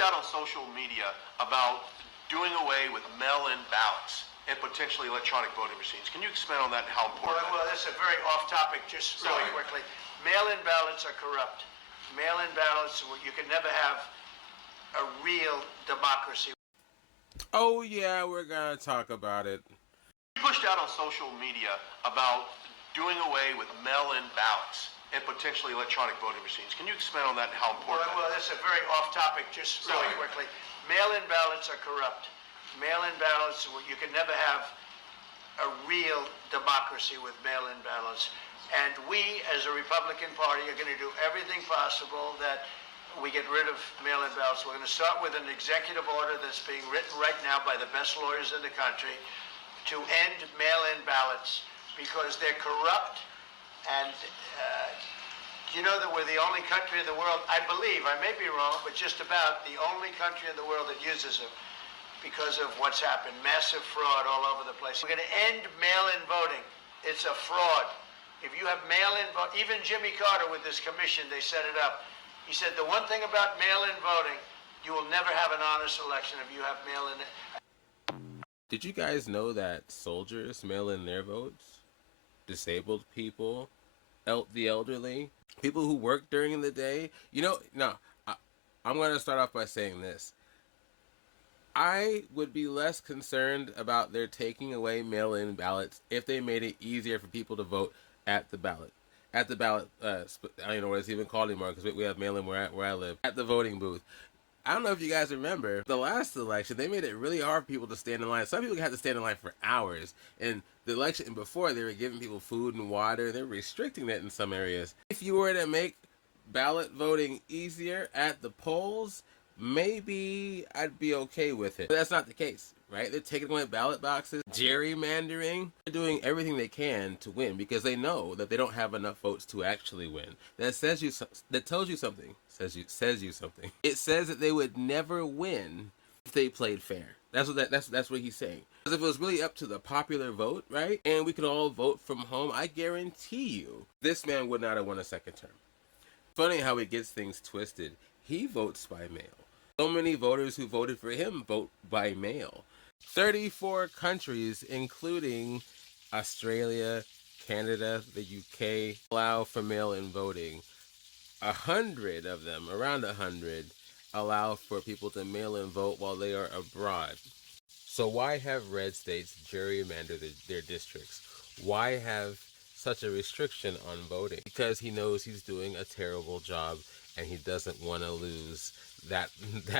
pushed out on social media about doing away with mail-in ballots and potentially electronic voting machines. Can you expand on that and how important Well, this is a very off-topic, just really quickly. Mail-in ballots are corrupt. Mail-in ballots, you can never have a real democracy. Oh yeah, we're gonna talk about it. pushed out on social media about doing away with mail-in ballots and potentially electronic voting machines. Can you expand on that and how important Well, this is a very off-topic, just really quickly. Mail-in ballots are corrupt. Mail-in ballots, you can never have a real democracy with mail-in ballots. And we, as a Republican Party, are going to do everything possible that we get rid of mail-in ballots. We're going to start with an executive order that's being written right now by the best lawyers in the country to end mail-in ballots because they're corrupt. And you know that we're the only country in the world, I believe, I may be wrong, but just about the only country in the world that uses them because of what's happened. Massive fraud all over the place. We're going to end mail-in voting. It's a fraud. If you have mail-in vote, even Jimmy Carter with this commission, they set it up. He said the one thing about mail-in voting, you will never have an honest election if you have mail-in. Did you guys know that soldiers mail in their votes? Disabled people, the elderly, people who work during the day. You know, no, I'm going to start off by saying this. I would be less concerned about their taking away mail-in ballots if they made it easier for people to vote at the ballot. At the ballot, I don't know what it's even called anymore because we have mail-in where I live. At the voting booth. I don't know if you guys remember, the last election, they made it really hard for people to stand in line. Some people had to stand in line for hours. And the election before, they were giving people food and water. They were restricting that in some areas. If you were to make ballot voting easier at the polls, maybe I'd be okay with it. But that's not the case, right? They're taking away ballot boxes, gerrymandering. They're doing everything they can to win because they know that they don't have enough votes to actually win. That tells you something. Says you something. It says that they would never win if they played fair. That's what he's saying. Because if it was really up to the popular vote, right, and we could all vote from home, I guarantee you, this man would not have won a second term. Funny how he gets things twisted. He votes by mail. So many voters who voted for him vote by mail. 34 countries, including Australia, Canada, the UK, allow for mail-in voting. 100 of them, around 100, allow for people to mail-in vote while they are abroad. So why have red states gerrymander their districts? Why have such a restriction on voting? Because he knows he's doing a terrible job and he doesn't want to lose that